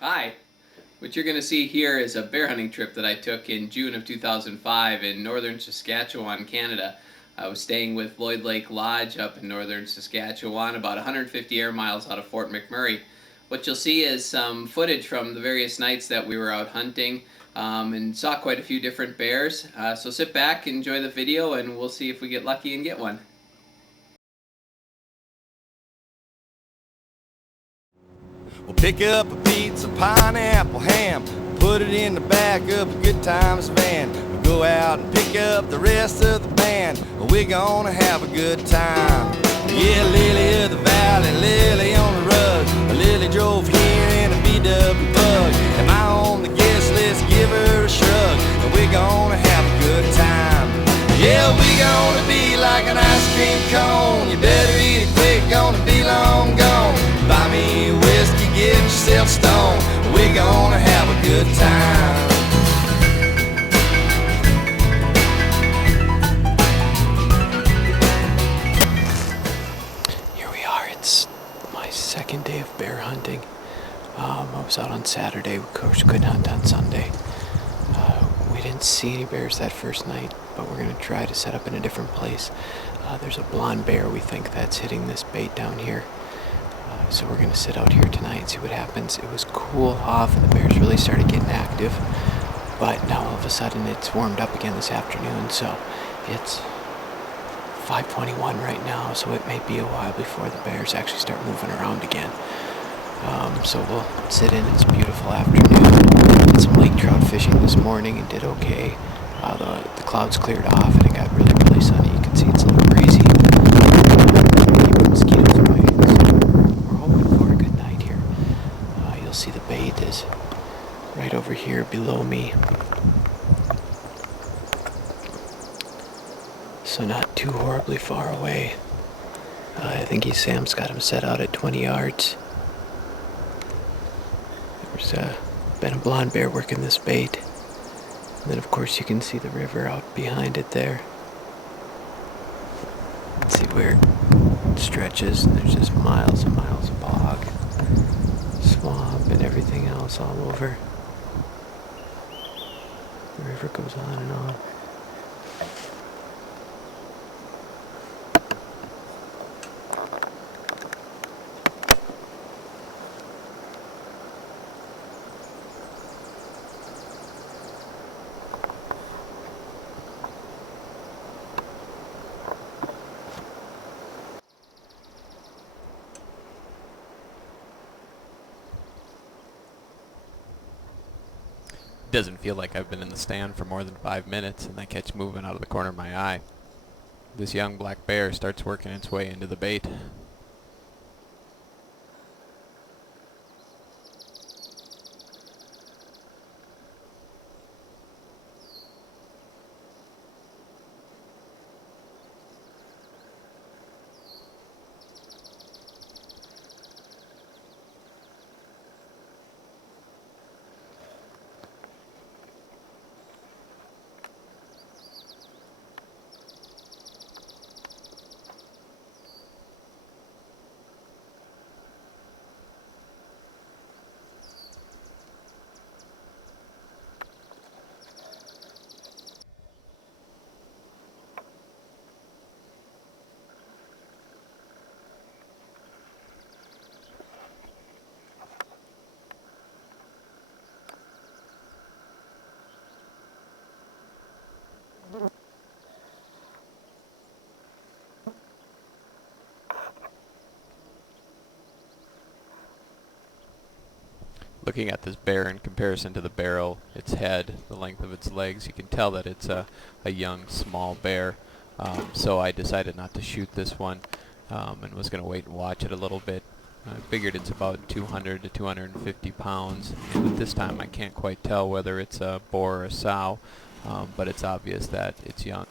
Hi. What you're going to see here is a bear hunting trip that I took in June of 2005 in northern Saskatchewan, Canada. I was staying with Lloyd Lake Lodge up in northern Saskatchewan, about 150 air miles out of Fort McMurray. What you'll see is some footage from the various nights that we were out hunting and saw quite a few different bears. So sit back, enjoy the video, and we'll see if we get lucky and get one. We'll pick up a pizza, pineapple, ham, put it in the back of a good times van. We'll go out and pick up the rest of the band. We're gonna have a good time. Yeah, Lily of the Valley, Lily on the rug. Lily drove here in a VW bug. Am I on the guest list? Give her a shrug. We're gonna have a good time. Yeah, we're gonna be like an ice cream cone. You better eat it quick, gonna be long gone. Buy me a whiskey, get yourself stoned. We're gonna have a good time. Here we are. It's my second day of bear hunting. I was out on Saturday. We, of course, couldn't hunt on Sunday. We didn't see any bears that first night, but we're going to try to set up in a different place. There's a blonde bear we think that's hitting this bait down here. So we're going to sit out here tonight and see what happens. It was cool off and the bears really started getting active. But now all of a sudden it's warmed up again this afternoon. So it's 5:21 right now, so it may be a while before the bears actually start moving around again. So we'll sit in. It's a beautiful afternoon. Did some lake trout fishing this morning and did okay. The clouds cleared off and it got really, really sunny. You can see it's a little breezy. Keep mosquitoes away. So we're hoping for a good night here. You'll see the bait is right over here below me. So not too horribly far away. I think Sam's got him set out at 20 yards. There's been a blonde bear working this bait. And then of course you can see the river out behind it there. Let's see where it stretches, and there's just miles and miles of bog, swamp, and everything else all over. The river goes on and on. Doesn't feel like I've been in the stand for more than 5 minutes, and I catch movement out of the corner of my eye. This young black bear starts working its way into the bait. Looking at this bear in comparison to the barrel, its head, the length of its legs, you can tell that it's a young, small bear. So I decided not to shoot this one and was going to wait and watch it a little bit. I figured it's about 200 to 250 pounds, and at this time I can't quite tell whether it's a boar or a sow, but it's obvious that it's young.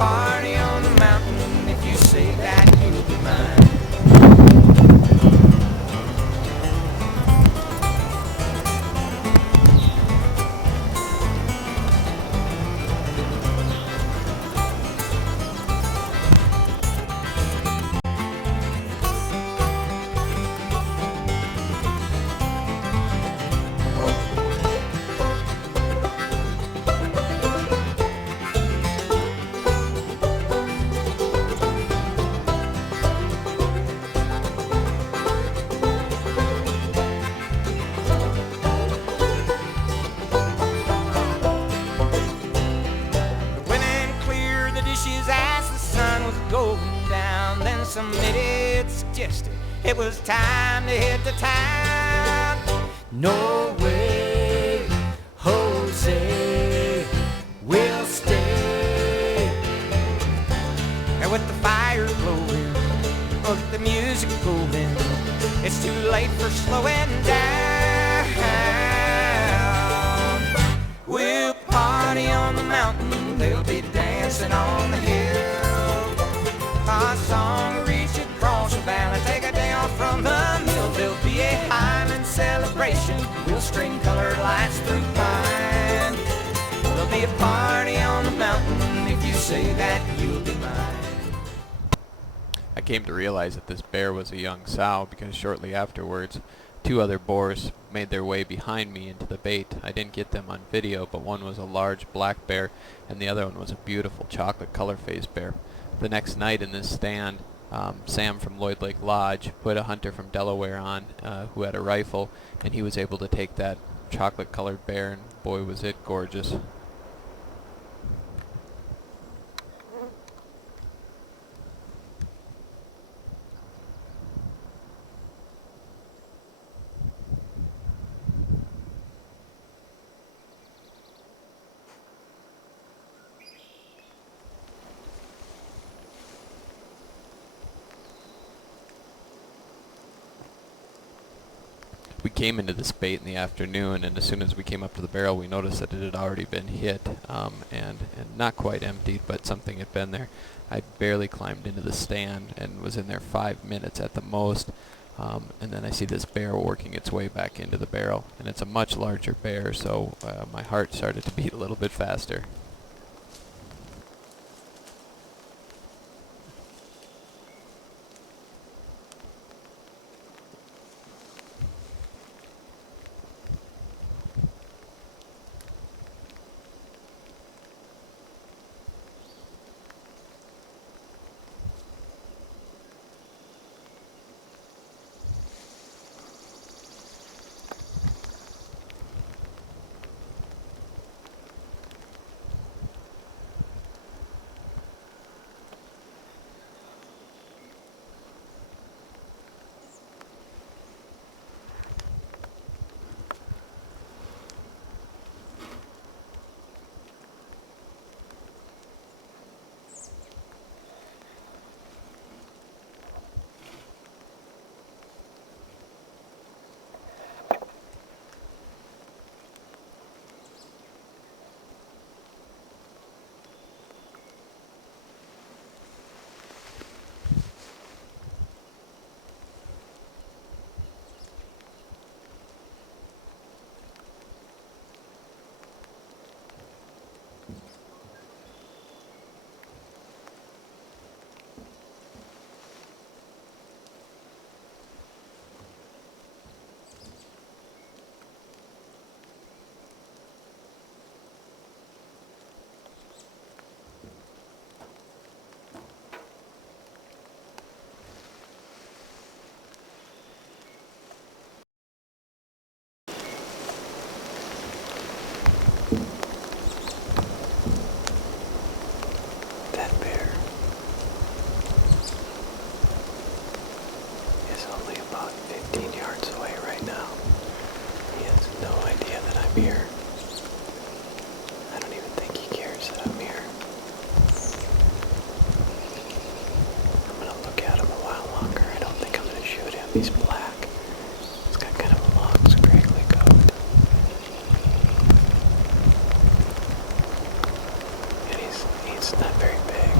party on the mountain if you say that you'll be mine. As the sun was going down, then some idiot suggested it was time to hit the town. No way, Jose, we'll stay. And with the fire glowing, or the music going, it's too late for slowing down. We'll party on the mountain, they'll be dancing on the hill. Our song will reach across the valley, take a day off from the mill. There'll be a Highland celebration, we'll string colored lights through pine. There'll be a party on the mountain if you say that you'll be mine. I came to realize that this bear was a young sow because shortly afterwards, 2 other boars made their way behind me into the bait. I didn't get them on video, but one was a large black bear and the other one was a beautiful chocolate color-faced bear. The next night in this stand, Sam from Lloyd Lake Lodge put a hunter from Delaware on who had a rifle, and he was able to take that chocolate-colored bear, and boy was it gorgeous. We came into this bait in the afternoon, and as soon as we came up to the barrel, we noticed that it had already been hit, and not quite emptied, but something had been there. I barely climbed into the stand and was in there 5 minutes at the most, and then I see this bear working its way back into the barrel, and it's a much larger bear, so my heart started to beat a little bit faster. That bear is only about 15 yards away right now. He has no idea that I'm here. I don't even think he cares that I'm here. I'm gonna look at him a while longer. I don't think I'm gonna shoot him. He's black. He's got kind of a long, scraggly coat. And he's not very big.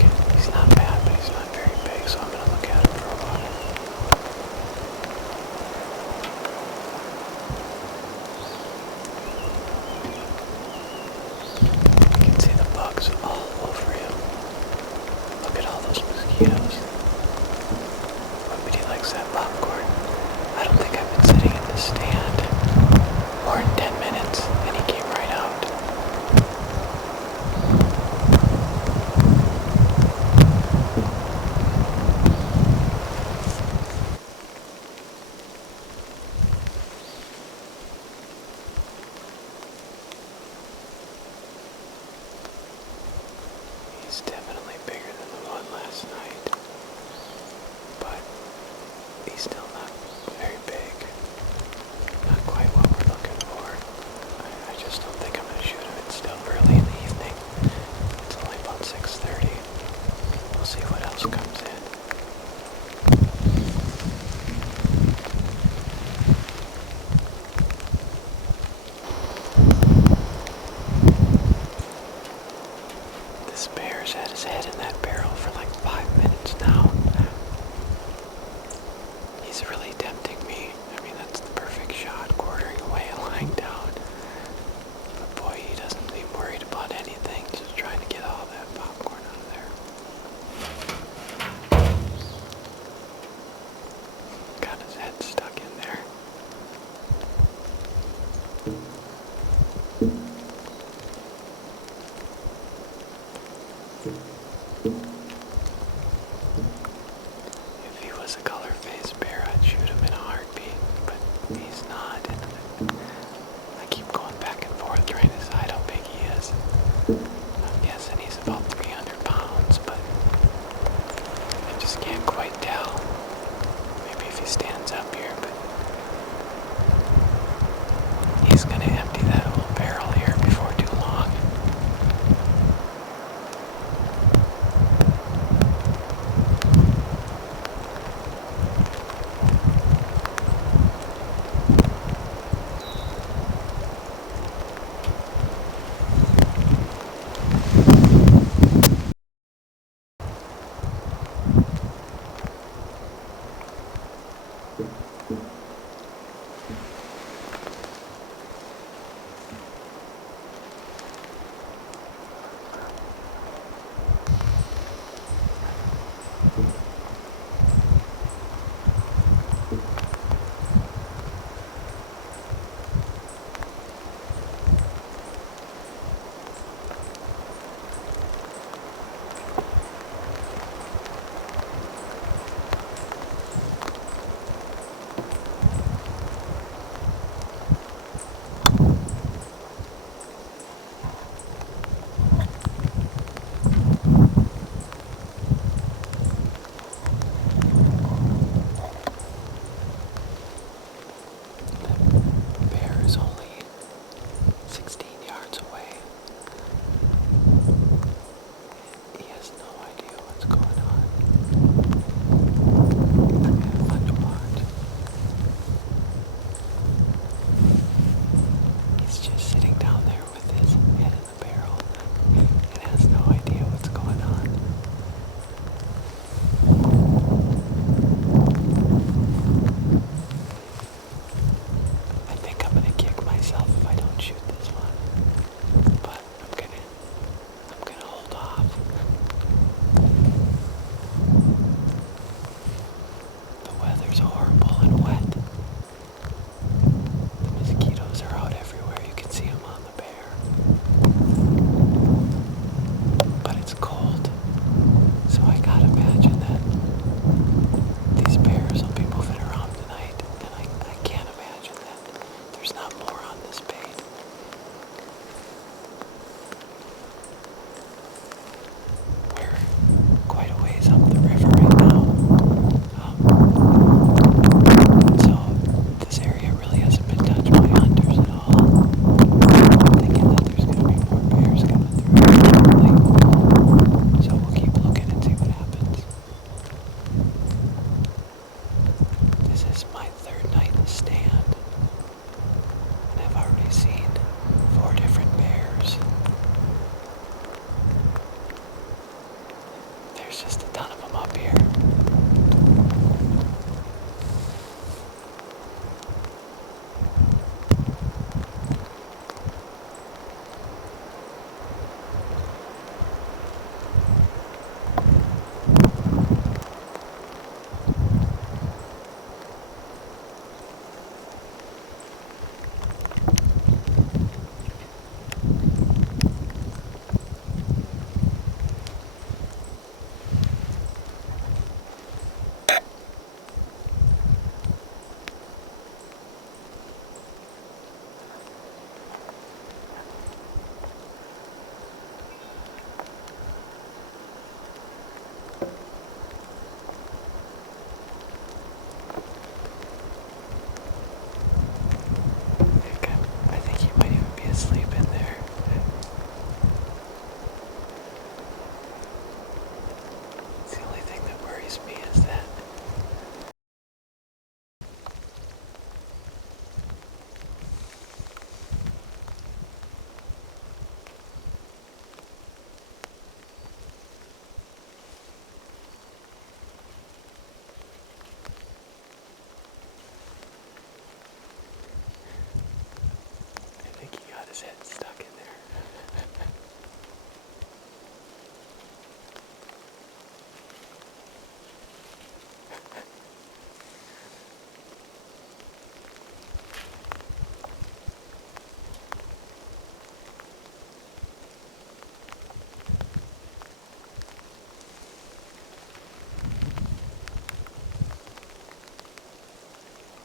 his head stuck in there.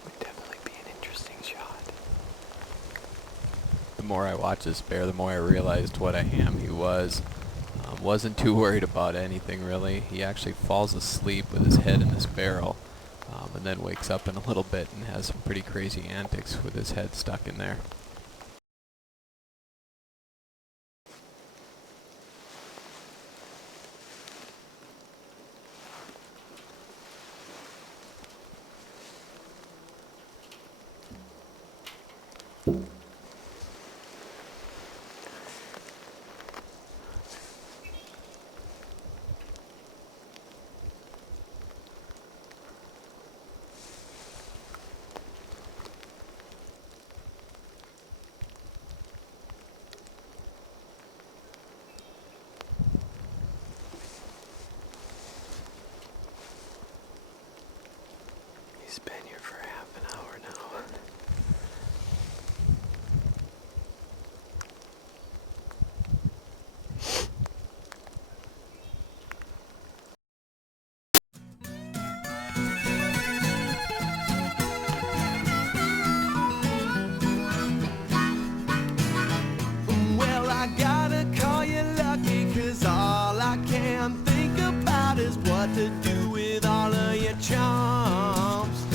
Would definitely be an interesting shot. The more I watched this bear, the more I realized what a ham he was. Wasn't too worried about anything really. He actually falls asleep with his head in this barrel, and then wakes up in a little bit and has some pretty crazy antics with his head stuck in there. He's been here for half an hour now. Well, I gotta call you lucky, 'cause all I can think about is what to do with all of your charms.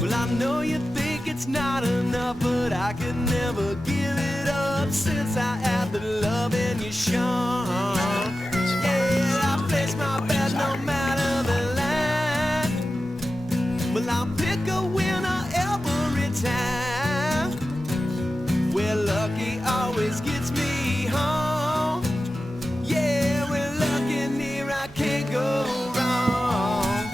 Well, I know you think it's not enough, but I could never give it up since I had the love in your charm. Yeah, I place my bet no matter the line. Well, I'll pick a winner every time. Well, lucky always gets me home. Yeah, we're lucky near, I can't go wrong.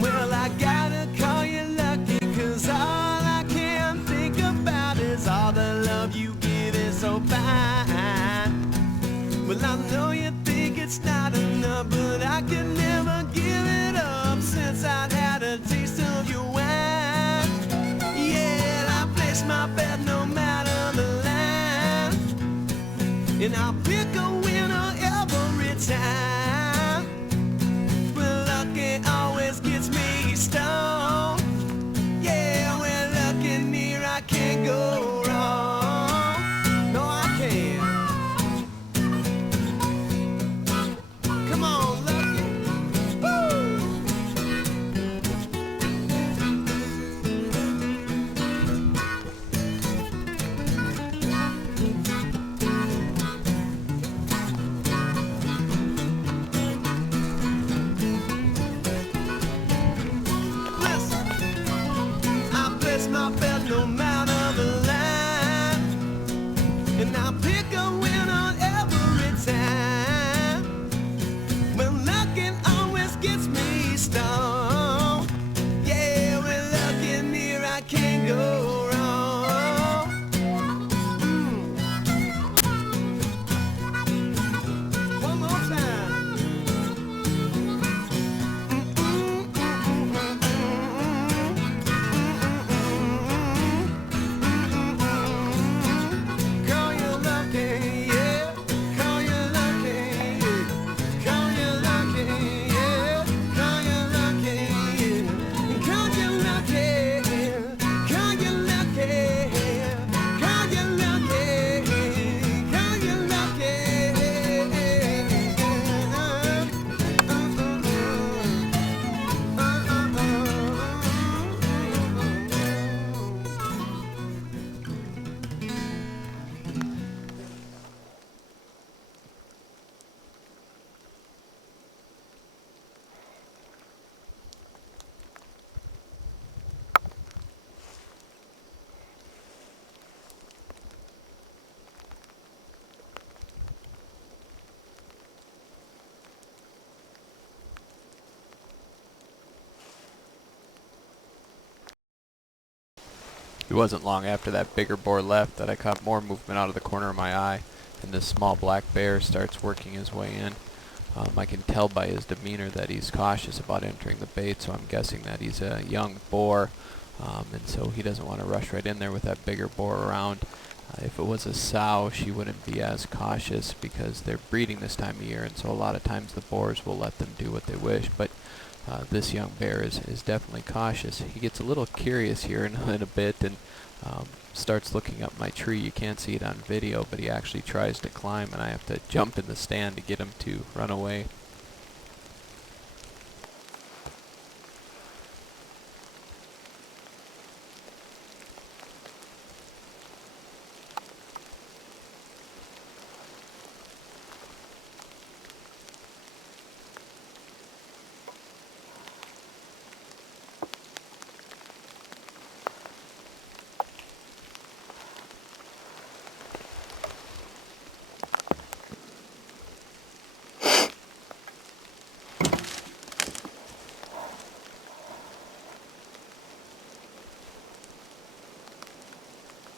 Well, I gotta call you lucky, 'cause all I can think about is all the love you give is so fine. Well, I know you think it's not enough, but I could never give it up since I'd had a taste of your wine. Yeah, I place my bet no matter the line, and I'll pick a winner every time. Well, lucky always gets me stoned. Yeah, we're lucky near, I can't go wrong. No, I can't. Come on, lucky. Woo! Listen, I place my bet no matter the line, and I pick a winner every time. Well, lucky always gets me stoned. Yeah, we're lucky near, I can't go wrong. One more time. It wasn't long after that bigger boar left that I caught more movement out of the corner of my eye, and this small black bear starts working his way in. I can tell by his demeanor that he's cautious about entering the bait, so I'm guessing that he's a young boar, and so he doesn't want to rush right in there with that bigger boar around. If it was a sow, she wouldn't be as cautious because they're breeding this time of year, and so a lot of times the boars will let them do what they wish, but this young bear is definitely cautious. He gets a little curious here in a bit and starts looking up my tree. You can't see it on video, but he actually tries to climb, and I have to jump in the stand to get him to run away.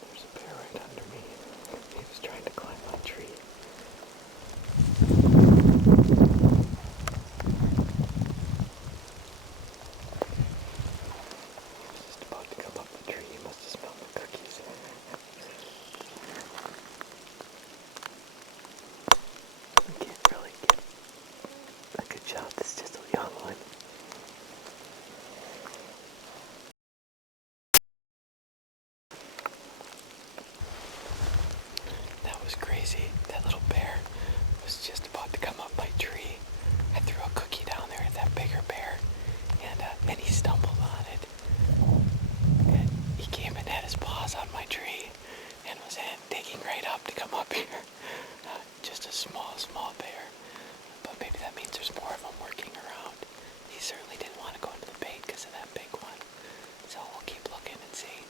There's a bear right under me. He was trying to climb my tree. He was just about to come up the tree. He must have smelled the cookies. I can't really get a good shot. This is just a young one. That was crazy. That little bear was just about to come up my tree. I threw a cookie down there at that bigger bear, and he stumbled on it. And he came and had his paws on my tree and was digging right up to come up here. Just a small bear. But maybe that means there's more of them working around. He certainly didn't want to go into the bait because of that big one. So we'll keep looking and see.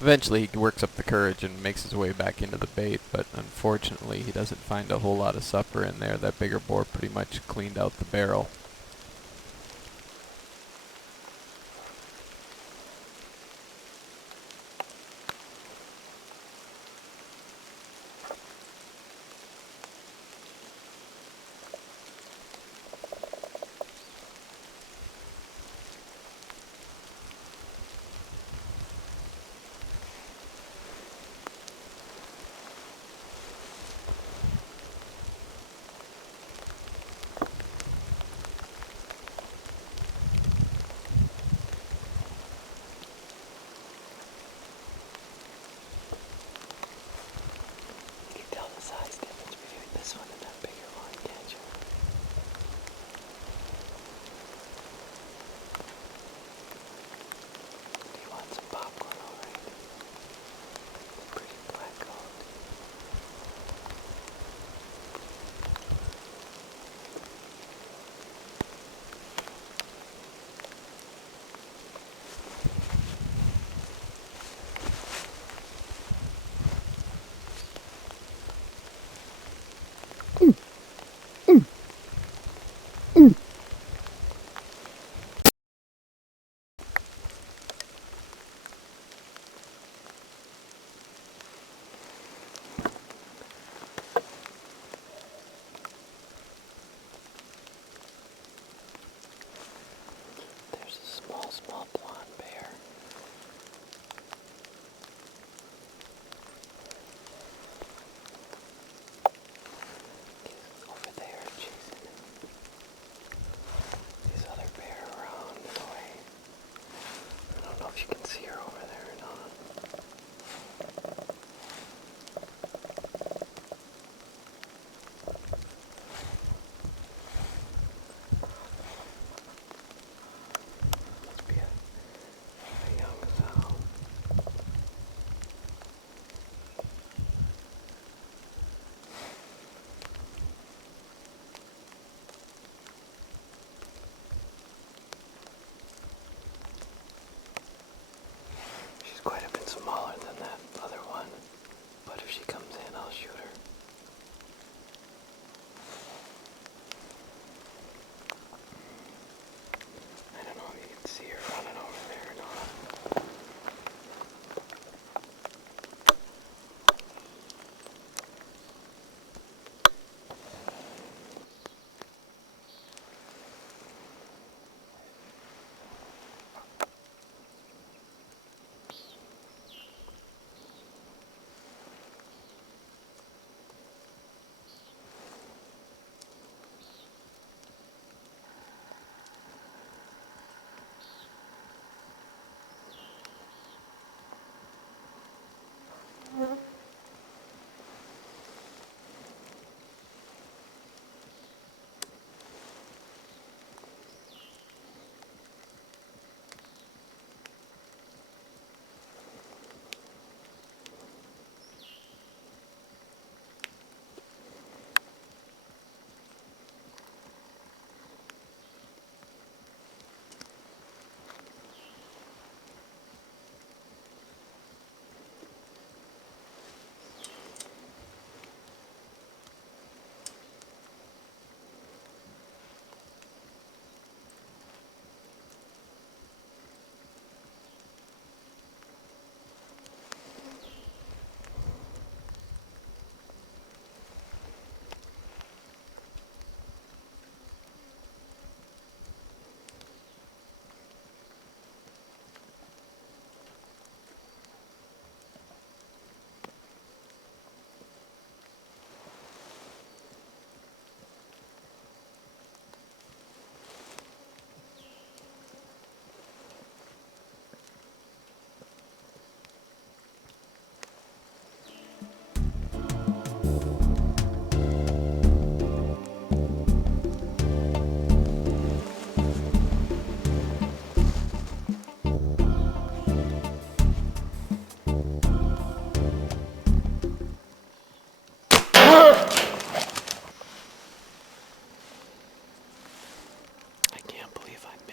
Eventually he works up the courage and makes his way back into the bait, but unfortunately he doesn't find a whole lot of supper in there. That bigger boar pretty much cleaned out the barrel.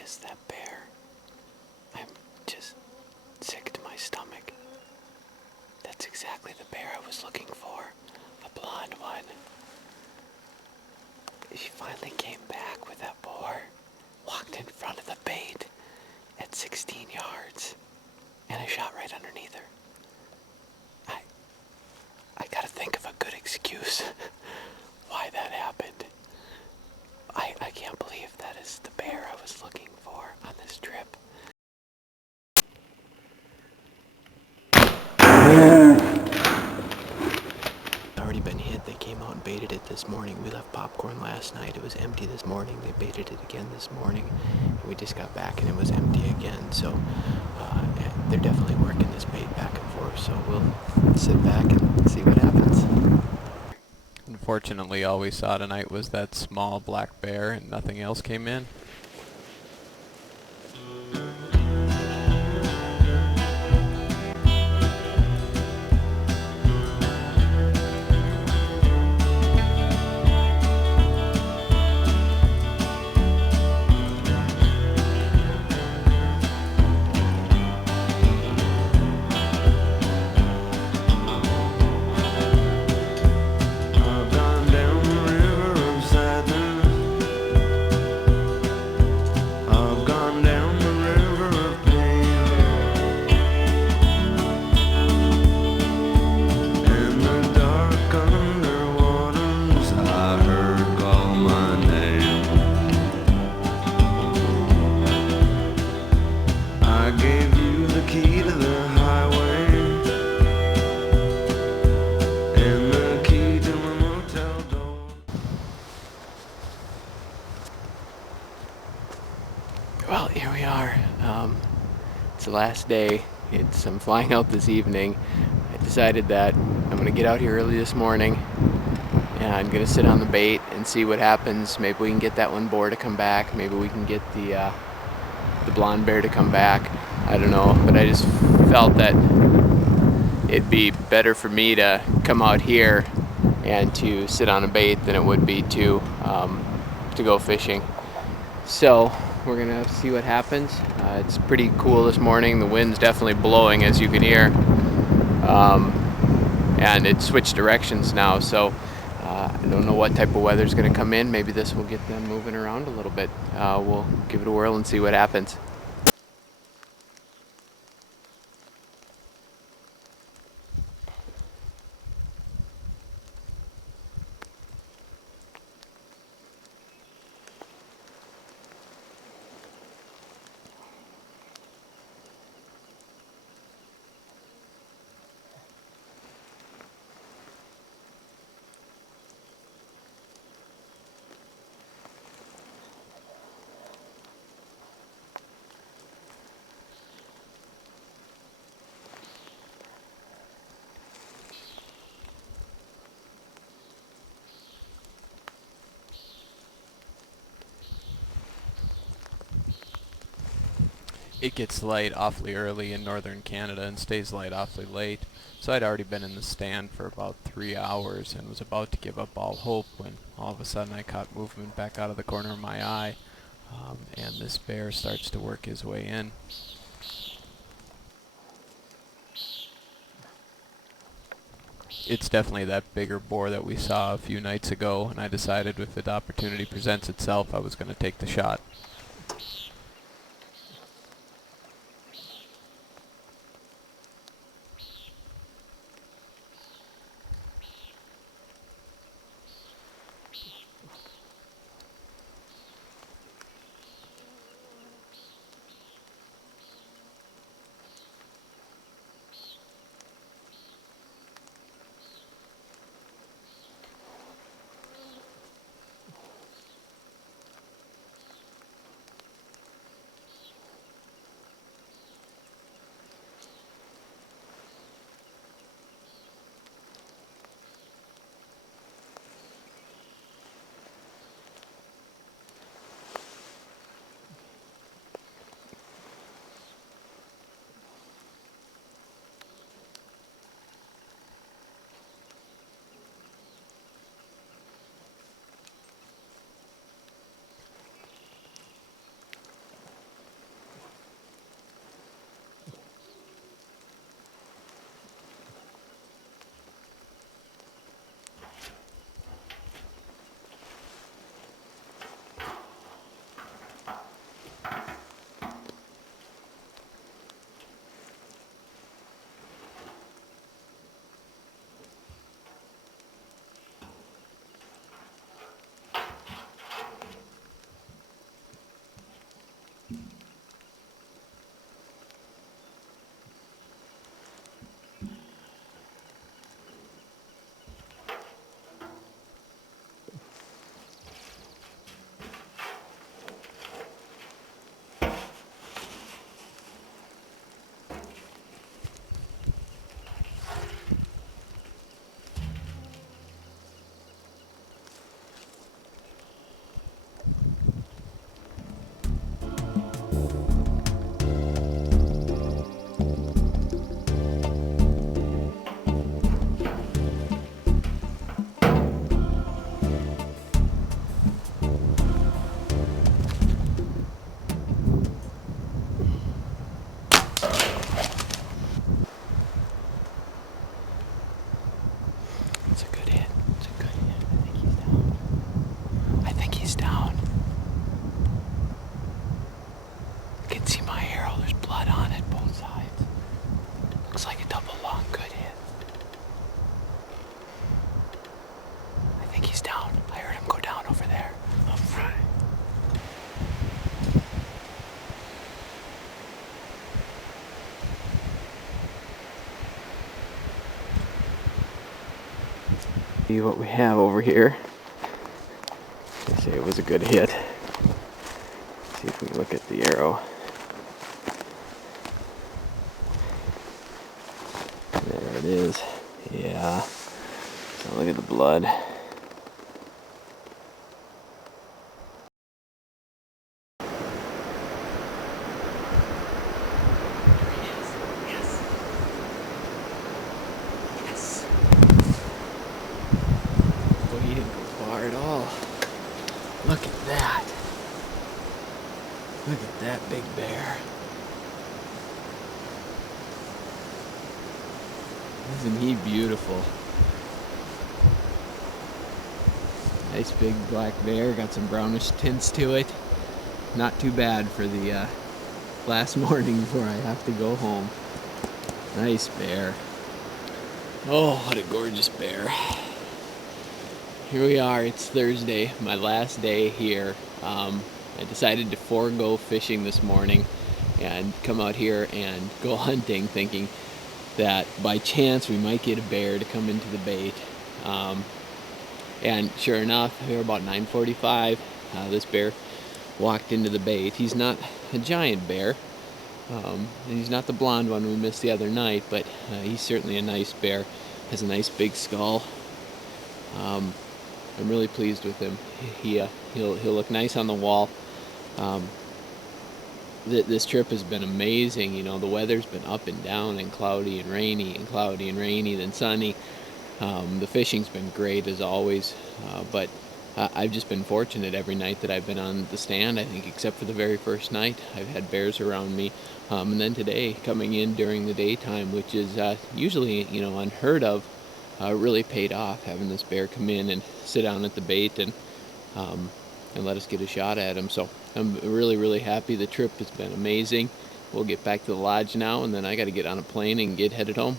miss that bear. I'm just sick to my stomach. That's exactly the bear I was looking for. A blonde one. She finally came back with that boar. Walked in front of the bait at 16 yards. And I shot right underneath her. I gotta think of a good excuse why that happened. I can't believe that is the bear I was looking for on this trip. Already been hit. They came out and baited it this morning. We left popcorn last night. It was empty this morning. They baited it again this morning. And we just got back and it was empty again. So they're definitely working this bait back and forth. So we'll sit back and see what happens. Unfortunately, all we saw tonight was that small black bear and nothing else came in. I've gone down the river of sadness. I've gone down the river of pain. In the dark underwaters, I heard call my name. I gave you the key to the highway and the key to my motel door. Well, here we are. It's the last day. I'm flying out this evening. I decided that I'm going to get out here early this morning and I'm going to sit on the bait and see what happens. Maybe we can get that one boar to come back. Maybe we can get the blonde bear to come back. I don't know, but I just felt that it'd be better for me to come out here and to sit on a bait than it would be to go fishing. So we're gonna see what happens. It's pretty cool this morning. The wind's definitely blowing, as you can hear, and it switched directions now. So I don't know what type of weather's gonna come in. Maybe this will get them moving around a little bit. We'll give it a whirl and see what happens. It gets light awfully early in northern Canada and stays light awfully late. So I'd already been in the stand for about 3 hours and was about to give up all hope when all of a sudden I caught movement back out of the corner of my eye, and this bear starts to work his way in. It's definitely that bigger boar that we saw a few nights ago, and I decided if the opportunity presents itself, I was going to take the shot. See what we have over here. They say it was a good hit. See if we look at the arrow. There it is. Yeah. So look at the blood. Well, he didn't go far at all. Look at that. Look at that big bear. Isn't he beautiful? Nice big black bear, got some brownish tints to it. Not too bad for the last morning before I have to go home. Nice bear. Oh, what a gorgeous bear. Here we are, it's Thursday, my last day here. I decided to forego fishing this morning and come out here and go hunting, thinking that by chance we might get a bear to come into the bait. And sure enough, here about 9:45, this bear walked into the bait. He's not a giant bear. And he's not the blonde one we missed the other night, but he's certainly a nice bear. Has a nice big skull. I'm really pleased with him. He'll look nice on the wall. This trip has been amazing. You know, the weather's been up and down and cloudy and rainy and cloudy and rainy, then sunny. The fishing's been great as always, but I've just been fortunate every night that I've been on the stand. I think except for the very first night, I've had bears around me, and then today coming in during the daytime, which is usually unheard of, really paid off. Having this bear come in and sit down at the bait and let us get a shot at him. So I'm really happy. The trip has been amazing. We'll get back to the lodge now, and then I got to get on a plane and get headed home.